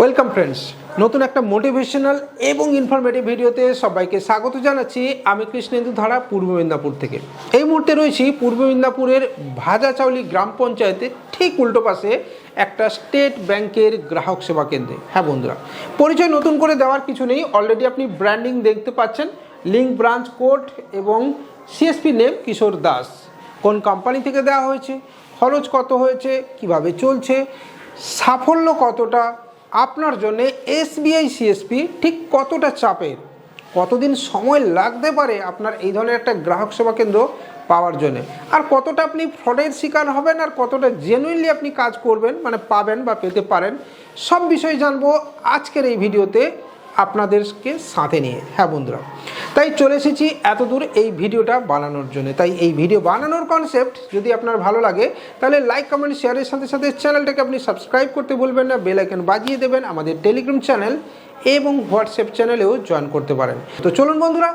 Welcome friends নতুন একটা motivational এবং ইনফরমেটিভ ভিডিওতে সবাইকে স্বাগত জানাচ্ছি আমি কৃষ্ণেন্দু ধারা, পূর্ব মেদিনীপুর থেকে। এই মুহূর্তে রয়েছি পূর্ব মেদিনীপুরের ভাজাচাউলি গ্রাম পঞ্চায়েতের ঠিক উল্টো পাশে একটা স্টেট ব্যাংকের গ্রাহক সেবা কেন্দ্রে। হ্যাঁ বন্ধুরা, পরিচয় নতুন করে দেওয়ার কিছু নেই। অলরেডি আপনি ব্র্যান্ডিং দেখতে পাচ্ছেন। লিঙ্ক ব্রাঞ্চ কোড এবং সিএসপি নেম কিশোর দাস। কোন কোম্পানি থেকে দেওয়া হয়েছে? খরচ কত হয়েছে? কীভাবে চলছে? সাফল্য কতটা? আপনার জন্য এসবিআই, সিএসপি ঠিক কতটা চাপের? কতদিন সময় লাগতে পারে আপনার এই ধরনের একটা গ্রাহক সেবা কেন্দ্র পাওয়ার জন্য? আর কতটা আপনি ফ্রডের শিকার হবেন আর কতটা জেনুইনলি আপনি কাজ করবেন মানে পাবেন বা পেতে পারেন, সব বিষয় জানব আজকের এই ভিডিওতে আপনাদেরকে সাথে নিয়ে। হ্যাঁ বন্ধুরা তাই চলে এসেছি এত দূর এই ভিডিওটা বানানোর জন্য। তাই এই ভিডিও বানানোর কনসেপ্ট যদি আপনার ভালো লাগে, তাহলে লাইক কমেন্ট শেয়ারের সাথে সাথে চ্যানেলটাকে আপনি সাবস্ক্রাইব করতে ভুলবেন না বেল আইকন বাজিয়ে দেবেন আমাদের টেলিগ্রাম চ্যানেল এবং হোয়াটসঅ্যাপ চ্যানেলেও জয়েন করতে পারেন। তো চলুন বন্ধুরা,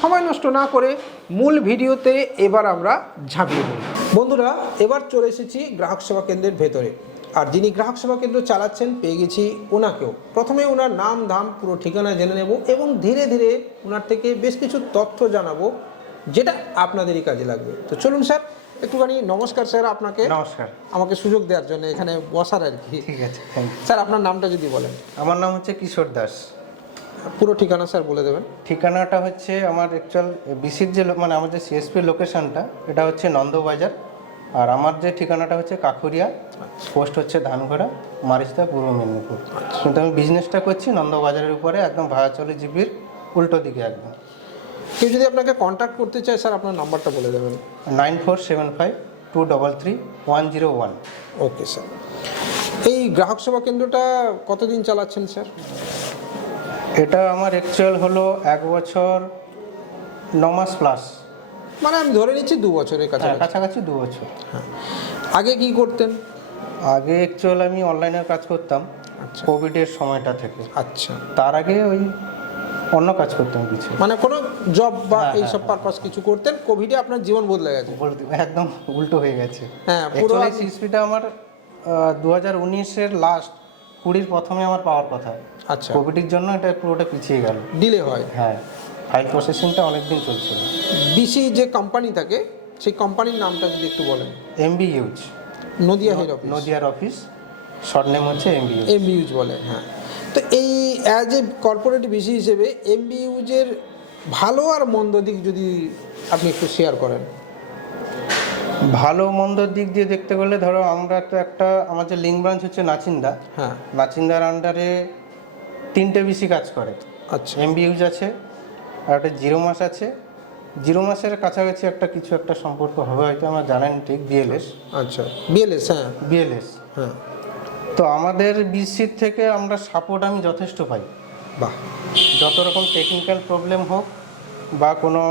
সময় নষ্ট না করে মূল ভিডিওতে এবার আমরা ঝাঁপিয়ে পড়ি। বন্ধুরা, এবার চলে এসেছি গ্রাহক সেবা কেন্দ্রের ভেতরে। আর যিনি গ্রাহক সেবা কেন্দ্র চালাচ্ছেন পেয়ে গেছি ওনাকেও। প্রথমে ওনার নাম ধাম পুরো ঠিকানা জেনে নেব এবং ধীরে ধীরে ওনার থেকে বেশ কিছু তথ্য জানাব যেটা আপনাদেরই কাজে লাগবে। তো চলুন স্যার একটুখানি নমস্কার স্যার আপনাকে। নমস্কার। আমাকে সুযোগ দেওয়ার জন্য এখানে বসার আর কি। ঠিক আছে স্যার আপনার নামটা যদি বলেন। আমার নাম হচ্ছে কিশোর দাস। পুরো ঠিকানা স্যার বলে দেবেন। ঠিকানাটা হচ্ছে আমার অ্যাকচুয়াল বিসির যে মানে আমার যে সিএসপি লোকেশনটা এটা হচ্ছে নন্দবাজার আর আমার যে ঠিকানাটা হচ্ছে কাকুরিয়া পোস্ট হচ্ছে ধানঘোড়া মারিস্তা পূর্ব মেদিনীপুর। কিন্তু আমি বিজনেসটা করছি নন্দবাজারের উপরে একদম ভায়াচলি জিপির উল্টো দিকে একদম। কেউ যদি আপনাকে কন্ট্যাক্ট করতে চায় স্যার আপনার নাম্বারটা বলে দেবেন। Nine four seven five two double three one zero one okay sir. এই গ্রাহক সেবা কেন্দ্রটা কতদিন চালাচ্ছেন স্যার? এটা আমার অ্যাকচুয়াল হলো এক বছর ন মাস প্লাস মানে আমি ধরে নিচ্ছি দু বছরের কাছে হ্যাঁ, কাছাকাছি দু বছর। হ্যাঁ। আগে কি করতেন? আগে অ্যাকচুয়াল আমি অনলাইনের কাজ করতাম আচ্ছা। কোভিডের সময়টা থেকে। আচ্ছা। তার আগে ওই অন্য কাজ করতাম কিছু। মানে কোনো জব বা হ্যাঁ, এইসব পারপাস কিছু করতেন? কোভিডে আপনার জীবন বদলে গেছে। একদম উল্টো হয়ে গেছে। হ্যাঁ পুরো সিএসপিটা আমার দু হাজার উনিশের লাস্ট কুড়ির প্রথমে আমার পাওয়ার কথা। আচ্ছা। কোভিডের জন্য এটা পুরোটা পিছিয়ে গেল। ডিলে হয়। হ্যাঁ। ফাইল প্রসেসিংটা অনেক দিন চলছিল বিসি যে কোম্পানি থাকে সেই কোম্পানির নামটা যদি একটু বলেন। MB use Nadia head office নদিয়ার অফিস শর্ট নেম হচ্ছে এমবি এমবি ইউজ বলে হ্যাঁ। তো এই অ্যাজ এ কর্পোরেট বিসি হিসেবে এমবি ইউজের ভালো আর মন্দ দিক যদি আপনি একটু শেয়ার করেন। ভালো মন্দর দিক দিয়ে দেখতে গেলে ধরো আমরা তো একটা আমাদের লিঙ্ক ব্রাঞ্চ হচ্ছে নাচিন্দা। হ্যাঁ। নাচিন্দার আন্ডারে তিনটে বেশি কাজ করে। আচ্ছা। এমবি ইউজ আছে আর একটা জিরো মাস আছে। জিরো মাসের কাছাকাছি একটা কিছু একটা সম্পর্ক হবে হয়তো আমার জানেন ঠিক বিএলএস আচ্ছা বিএলএস হ্যাঁ। বিএলএস হ্যাঁ। তো আমাদের বিসির থেকে আমরা সাপোর্ট আমি যথেষ্ট পাই। বাহ। যত রকম টেকনিক্যাল প্রবলেম হোক বা কোনো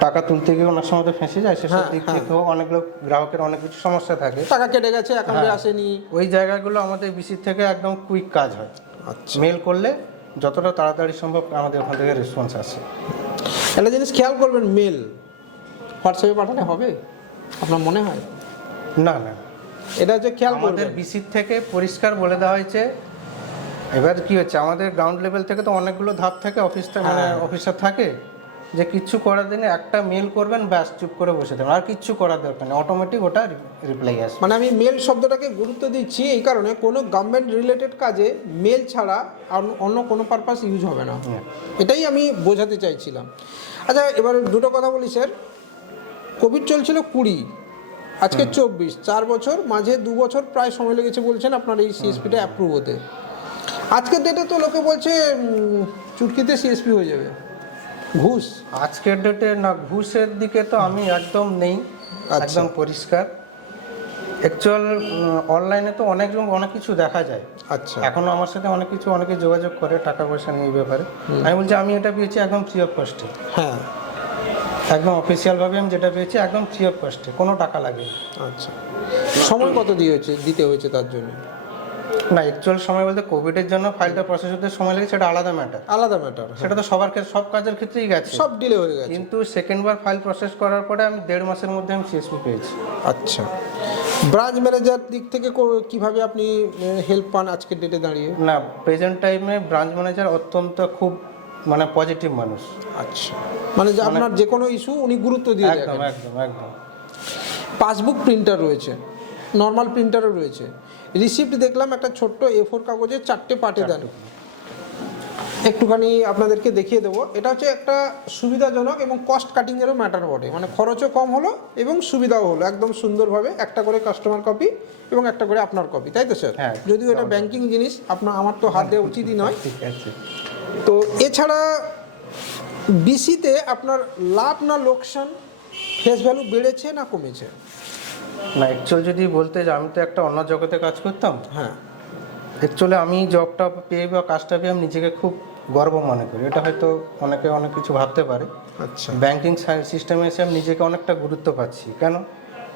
টাকা তুলতে গিয়ে অনেক সময় তো ফেঁসে যায় সেসব হ্যাঁ, দিক হ্যাঁ। থেকেও অনেকগুলো গ্রাহকের অনেক কিছু সমস্যা থাকে। টাকা কেটে গেছে অ্যাকাউন্টে। আসেনি। ওই জায়গাগুলো আমাদের বিসির থেকে একদম কুইক কাজ হয়। আচ্ছা। মেল করলে যতটা তাড়াতাড়ি সম্ভব আমাদের ওখান থেকে রেসপন্স আসে। একটা জিনিস খেয়াল করবেন মেল হোয়াটসঅ্যাপে পাঠালে হবে? আপনার মনে হয়? না না। এটা হচ্ছে খেয়াল আমাদের বিসির থেকে পরিষ্কার বলে দেওয়া হয়েছে। এবার কি হচ্ছে? আমাদের গ্রাউন্ড লেভেল থেকে তো অনেকগুলো ধাপ থাকে অফিসটা মানে হ্যাঁ। অফিসার থাকে। যে কিচ্ছু করার দিনে একটা মেল করবেন ব্যাস চুপ করে বসে থাকবেন। আর কিচ্ছু করার দরকার নেই। অটোমেটিক ওটা রিপ্লাই আসবে। মানে আমি মেল শব্দটাকে গুরুত্ব দিচ্ছি এই কারণে কোনো গভর্নমেন্ট রিলেটেড কাজে মেল ছাড়া আর অন্য কোনো পারপাস ইউজ হবে না। হ্যাঁ। এটাই আমি বোঝাতে চাইছিলাম। আচ্ছা এবার দুটো কথা বলি স্যার। কোভিড চলছিল কুড়ি আজকে চব্বিশ। চার বছর মাঝে দু বছর প্রায় সময় লেগেছে বলছেন আপনার এই সিএসপিটা অ্যাপ্রুভ হতে। আজকের ডেটে তো লোকে বলছে চুটকিতে সিএসপি হয়ে যাবে। ঘুষ? আজকের ডেটে না ঘুষের দিকে তো আমি একদম নেই আচ্ছা। একদম পরিষ্কার। অ্যাকচুয়াল অনলাইনে তো অনেক রকম অনেক কিছু দেখা যায়। আচ্ছা। এখনও আমার সাথে অনেক কিছু অনেকে যোগাযোগ করে টাকা পয়সা নিয়ে এই ব্যাপারে। আমি বলছি আমি এটা পেয়েছি একদম ফ্রি অফ কস্টে হ্যাঁ। একদম অফিসিয়ালভাবে আমি যেটা পেয়েছি একদম ফ্রি অফ কস্টে কোনো টাকা লাগে আচ্ছা। সময় কত দিয়েছে দিতে হয়েছে তার জন্য? না অ্যাকচুয়াল সময় বলতে কোভিডের জন্য ফাইলটা প্রসেস হতে সময় লেগেছে সেটা আলাদা ম্যাটার আলাদা ম্যাটার সেটা তো সবার ক্ষেত্রে সব কাজের ক্ষেত্রেই গেছে। সব ডিলে হয়ে গেছে। কিন্তু সেকেন্ড বার ফাইল প্রসেস করার পরে আমি দেড় মাসের মধ্যে আমি সিএসপি পেয়েছি। আচ্ছা। ব্রাঞ্চ ম্যানেজার দিক থেকে কীভাবে আপনি হেল্প পান আজকের ডেটে দাঁড়িয়ে? না প্রেজেন্ট টাইমে ব্রাঞ্চ ম্যানেজার অত্যন্ত খুব মানে পজিটিভ মানুষ। আচ্ছা। মানে যে আপনার যে কোনো ইস্যু উনি গুরুত্ব দিয়ে একদম একদম একদম। পাসবুক প্রিন্টার রয়েছে। নর্মাল প্রিন্টারও রয়েছে। রিসিপ্ট দেখলাম একটা ছোট্ট এ ফোর কাগজে চারটে পাটে দেন। একটুখানি আপনাদেরকে দেখিয়ে দেবো। এটা হচ্ছে একটা সুবিধাজনক এবং কস্ট কাটিংয়েরও ম্যাটার বটে। মানে খরচও কম হলো এবং সুবিধাও হলো। একদম সুন্দরভাবে একটা করে কাস্টমার কপি এবং একটা করে আপনার কপি তাই তো স্যার। যদিও এটা ব্যাংকিং জিনিস আপনার আমার তো হাত দেওয়া উচিতই নয়। তো এছাড়া বিসিতে আপনার লাভ না লোকসান ফেস ভ্যালু বেড়েছে না কমেছে? না অ্যাকচুয়াল যদি বলতে যে আমি তো একটা অন্য জগতে কাজ করতাম। হ্যাঁ। অ্যাকচুয়ালি আমি জবটা পেয়ে বা কাজটা পেয়ে আমি নিজেকে খুব গর্ব মনে করি। এটা হয়তো অনেকে অনেক কিছু ভাবতে পারে। আচ্ছা। ব্যাংকিং সিস্টেমে এসে আমি নিজেকে অনেকটা গুরুত্ব পাচ্ছি। কেন?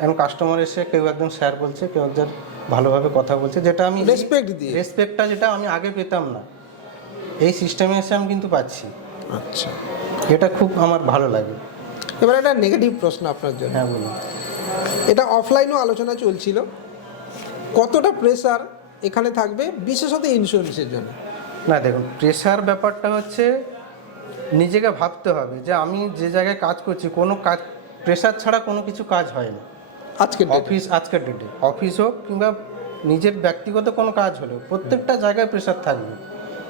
এখন কাস্টমার এসে কেউ একজন স্যার বলছে কেউ একজন ভালোভাবে কথা বলছে যেটা আমি রেসপেক্ট দিয়ে। রেসপেক্টটা যেটা আমি আগে পেতাম না। এই সিস্টেমে এসে আমি কিন্তু পাচ্ছি। আচ্ছা। এটা খুব আমার ভালো লাগে। এবার একটা নেগেটিভ প্রশ্ন আপনার জন্য। হ্যাঁ বলুন। এটা অফলাইনও আলোচনা চলছিল। কতটা প্রেসার এখানে থাকবে বিশেষত ইন্স্যুরেন্সের জন্য? না দেখুন প্রেশার ব্যাপারটা হচ্ছে নিজেকে ভাবতে হবে যে আমি যে জায়গায় কাজ করছি কোনো কাজ প্রেশার ছাড়া কোনো কিছু কাজ হয় না। এ। অফিস আজকের ডেটে অফিস হোক কিংবা নিজের ব্যক্তিগত কোনো কাজ হলেও প্রত্যেকটা জায়গায় প্রেশার থাকবে।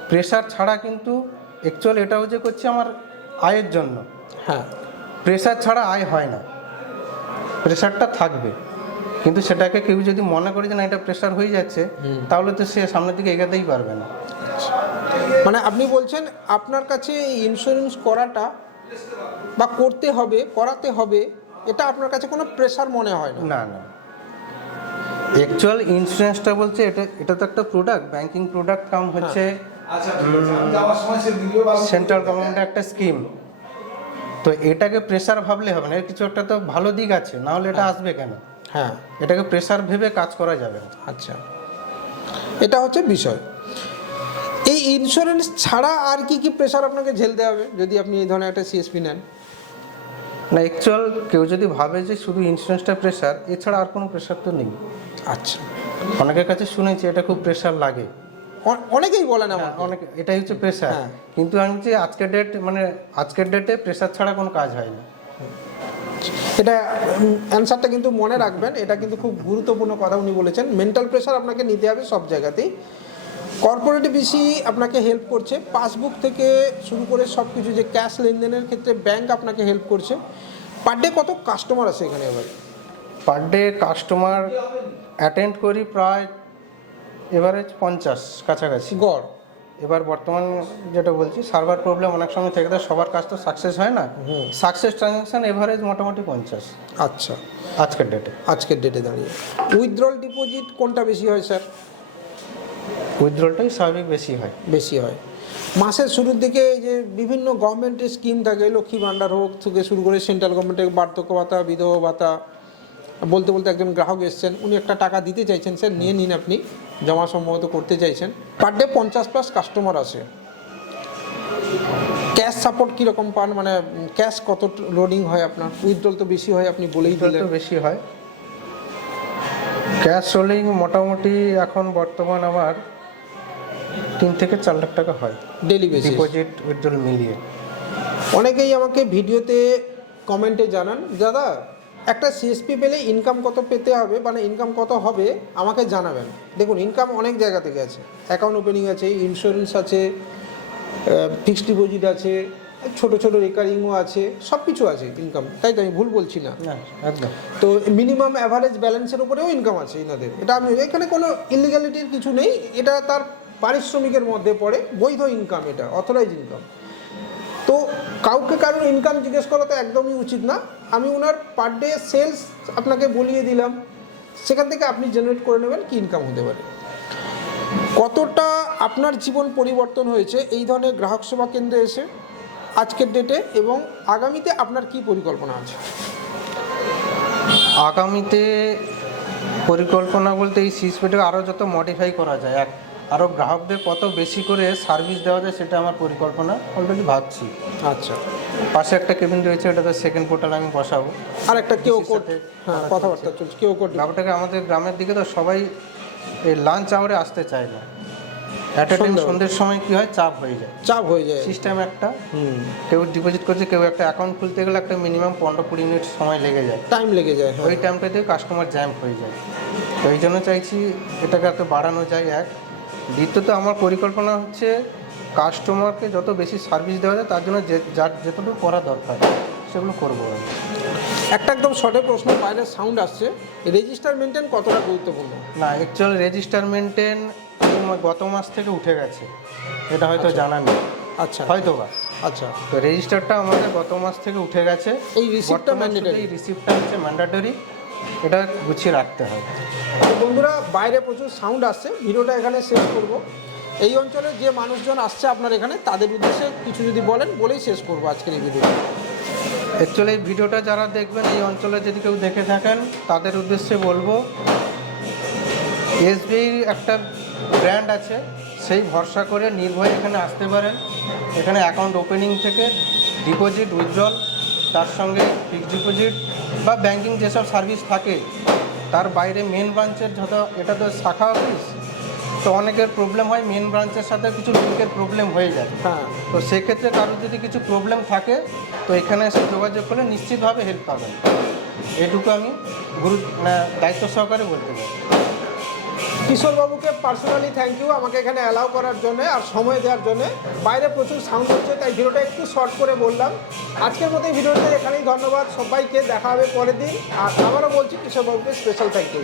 প্রেশার ছাড়া কিন্তু অ্যাকচুয়ালি এটাও যে করছি আমার আয়ের জন্য। হ্যাঁ। প্রেশার ছাড়া আয় হয় না। প্রেশারটা থাকবে। কিন্তু সেটাকে কেউ যদি মনে করে যে না এটা প্রেশার হয়ে যাচ্ছে তাহলে তো সে সামনের দিকে এগাতেই পারবে না। মানে আপনি বলছেন আপনার কাছে এই ইন্স্যুরেন্স করাটা বা করতে হবে করাতে হবে এটা আপনার কাছে কোনো প্রেশার মনে হয় না? না না। অ্যাকচুয়াল ইন্স্যুরেন্সটা বলছে এটা এটা তো একটা প্রোডাক্ট ব্যাংকিং প্রোডাক্ট কাম হচ্ছে সেন্ট্রাল গভর্নমেন্টের একটা স্কিম তো এটাকে প্রেসার ভাবলে হবে না এর কিছু একটা তো ভালো দিক আছে না হলে এটা আসবে কেন? হ্যাঁ। এটাকে প্রেসার ভেবে কাজ করা যাবে না। আচ্ছা। এটা হচ্ছে বিষয়। এই ইন্স্যুরেন্স ছাড়া আর কি কি প্রেসার আপনাকে ঝেলতে হবে যদি আপনি এই ধরনের একটা সিএসপি নেন? না অ্যাকচুয়াল কেউ যদি ভাবে যে শুধু ইন্স্যুরেন্সটা প্রেসার এছাড়া আর কোনো প্রেসার তো নেই। আচ্ছা। অনেকের কাছে শুনেছি এটা খুব প্রেসার লাগে। অনেকেই বলেন আমার হ্যাঁ, অনেক এটাই হচ্ছে প্রেসার হ্যাঁ। কিন্তু আমি যে আজকের ডেট মানে আজকের ডেটে প্রেসার ছাড়া কোনো কাজ হয় না। এটা অ্যান্সারটা কিন্তু মনে রাখবেন। এটা কিন্তু খুব গুরুত্বপূর্ণ কথা উনি বলেছেন। মেন্টাল প্রেশার আপনাকে নিতে হবে সব জায়গাতেই। কর্পোরেট বেশি আপনাকে হেল্প করছে। পাসবুক থেকে শুরু করে সব কিছু যে ক্যাশ লেনদেনের ক্ষেত্রে ব্যাংক আপনাকে হেল্প করছে। পার ডে কত কাস্টমার আছে এখানে এবার? পার ডে কাস্টমার অ্যাটেন্ড করি প্রায় এভারেজ পঞ্চাশ কাছাকাছি। গড়। এবার বর্তমান যেটা বলছি সার্ভার প্রবলেম অনেক সময় থেকে যায় সবার কাজ তো সাকসেস হয় না। সাকসেস ট্রানজ্যাকশন এভারেজ মোটামুটি পঞ্চাশ। আচ্ছা। আজকের ডেটে আজকের ডেটে দাঁড়িয়ে। উইথড্রল ডিপোজিট কোনটা বেশি হয় স্যার উইথড্রলটাই স্বাভাবিক বেশি হয়। বেশি হয়। মাসের শুরুর দিকে এই যে বিভিন্ন গভর্নমেন্টের স্কিম থাকে লক্ষ্মী ভাণ্ডার হোক থেকে শুরু করে সেন্ট্রাল গভর্নমেন্টের বার্ধক্য ভাতা বিধবা ভাতা বলতে বলতে একজন গ্রাহক এসছেন উনি একটা টাকা দিতে চাইছেন স্যার নিয়ে নিন আপনি জমা সম্ভবত করতে চাইছেন। পার ডে পঞ্চাশ প্লাস কাস্টমার আসে ক্যাশ সাপোর্ট কীরকম পান? মানে ক্যাশ কত লোডিং হয় আপনার? উইথড্রল তো বেশি হয় আপনি বলেই দিলেন। বেশি হয়। ক্যাশ হোল্ডিং মোটামুটি এখন বর্তমান আমার তিন থেকে চার লাখ টাকা হয়। ডেলি বেসিস ডিপোজিট উইথড্রল মিলিয়ে। অনেকেই আমাকে ভিডিওতে কমেন্টে জানান দাদা একটা সিএসপি পেলে ইনকাম কত পেতে হবে মানে ইনকাম কত হবে আমাকে জানাবেন। দেখুন ইনকাম অনেক জায়গা থেকে আছে। অ্যাকাউন্ট ওপেনিং আছে ইন্স্যুরেন্স আছে ফিক্সড ডিপোজিট আছে ছোট ছোট রেকারিংও আছে সব কিছু আছে ইনকাম তাই তো আমি ভুল বলছি না? একদম। তো মিনিমাম অ্যাভারেজ ব্যালেন্সের উপরেও ইনকাম আছে এনাদের। এটা আমি এখানে কোনো ইলিগ্যালিটির কিছু নেই এটা তার পারিশ্রমিকের মধ্যে পড়ে বৈধ ইনকাম এটা অথরাইজ ইনকাম তো কাউকে কারোর ইনকাম জিজ্ঞেস করা তো একদমই উচিত না। আমি ওনার পার ডে সেলস আপনাকে বলিয়ে দিলাম। সেখান থেকে আপনি জেনারেট করে নেবেন কি ইনকাম হতে পারে। কতটা আপনার জীবন পরিবর্তন হয়েছে, এই ধরনের গ্রাহক সেবা কেন্দ্রে এসে আজকের ডেটে এবং আগামীতে আপনার কি পরিকল্পনা আছে? আগামীতে পরিকল্পনা বলতে এই সিসপেটাকে আরও যত মডিফাই করা যায়, এক আরও গ্রাহকদের কত বেশি করে সার্ভিস দেওয়া যায় সেটা আমার পরিকল্পনা অলরেডি ভাবছি। আচ্ছা। পাশে একটা কেবিন রয়েছে এটাতে সেকেন্ড পোর্টাল আমি বসাবো। আর একটা কেউ সাথে হ্যাঁ কথা কথাবার্তা চলছে কেউ কোড ব্যাপারটাকে আমাদের গ্রামের দিকে তো সবাই এই লাঞ্চ আওয়ারে আসতে চায় না। অ্যাট এ টাইম সন্ধ্যের সময় কি হয়? চাপ হয়ে যায়। চাপ হয়ে যায়। সিস্টেম একটা। কেউ ডিপোজিট করছে কেউ একটা অ্যাকাউন্ট খুলতে গেলে একটা মিনিমাম পনেরো কুড়ি মিনিট সময় লেগে যায়। টাইম লেগে যায় হ্যাঁ। ওই টাইমটাতে কাস্টমার জ্যাম হয়ে যায়। তো এই জন্য চাইছি এটাকে একটু বাড়ানো যায় এক। দ্বিতীয়ত আমার পরিকল্পনা হচ্ছে কাস্টমারকে যত বেশি সার্ভিস দেওয়া যায় তার জন্য যে যার যতটুকু করা দরকার সেগুলো করব আমি। একটা একদম শর্টে প্রশ্ন বাইরের সাউন্ড আসছে। রেজিস্টার মেনটেন কতটা গুরুত্বপূর্ণ? না অ্যাকচুয়াল রেজিস্টার মেনটেন গত মাস থেকে উঠে গেছে। এটা হয়তো জানা নেই। আচ্ছা। হয়তো বা আচ্ছা। তো রেজিস্টারটা আমাদের গত মাস থেকে উঠে গেছে। এই রিসিপ্টটা? এই রিসিপ্টটা হচ্ছে ম্যান্ডাটরি এটা গুছিয়ে রাখতে হয়। তো বন্ধুরা বাইরে প্রচুর সাউন্ড আসছে। ভিডিওটা এখানে শেষ করব। এই অঞ্চলে যে মানুষজন আসছে আপনার এখানে তাদের উদ্দেশ্যে কিছু যদি বলেন বলেই শেষ করব আজকের এই ভিডিও অ্যাকচুয়ালি এই ভিডিওটা যারা দেখবেন এই অঞ্চলে যদি কেউ দেখে থাকেন তাদের উদ্দেশ্যে বলব এসবিআই একটা ব্র্যান্ড আছে সেই ভরসা করে নির্ভয়ে এখানে আসতে পারেন। এখানে অ্যাকাউন্ট ওপেনিং থেকে ডিপোজিট উইথড্রল তার সঙ্গে ফিক্সড ডিপোজিট বা ব্যাংকিং যেসব সার্ভিস থাকে তার বাইরে মেন ব্রাঞ্চের যত এটা তো শাখা অফিস তো অনেকের প্রবলেম হয় মেন ব্রাঞ্চের সাথে কিছু লিঙ্কের প্রবলেম হয়ে যায়। হ্যাঁ। তো সেক্ষেত্রে কারোর যদি কিছু প্রবলেম থাকে তো এখানে এসে যোগাযোগ করলে নিশ্চিতভাবে হেল্প পাবেন। এটুকু আমি গুরু মানে দায়িত্ব সহকারে বলতে পারি। কিশোরবাবুকে পার্সোনালি থ্যাংক ইউ আমাকে এখানে অ্যালাউ করার জন্য আর সময় দেওয়ার জন্য। বাইরে প্রচুর সাউন্ড হচ্ছে, তাই ভিডিওটা একটু শর্ট করে বললাম। আজকের মতো এই ভিডিওতে এখানেই ধন্যবাদ, সবাইকে দেখা হবে পরের দিন। আর আবারও বলছি, কিশোরবাবুকে স্পেশাল থ্যাংক ইউ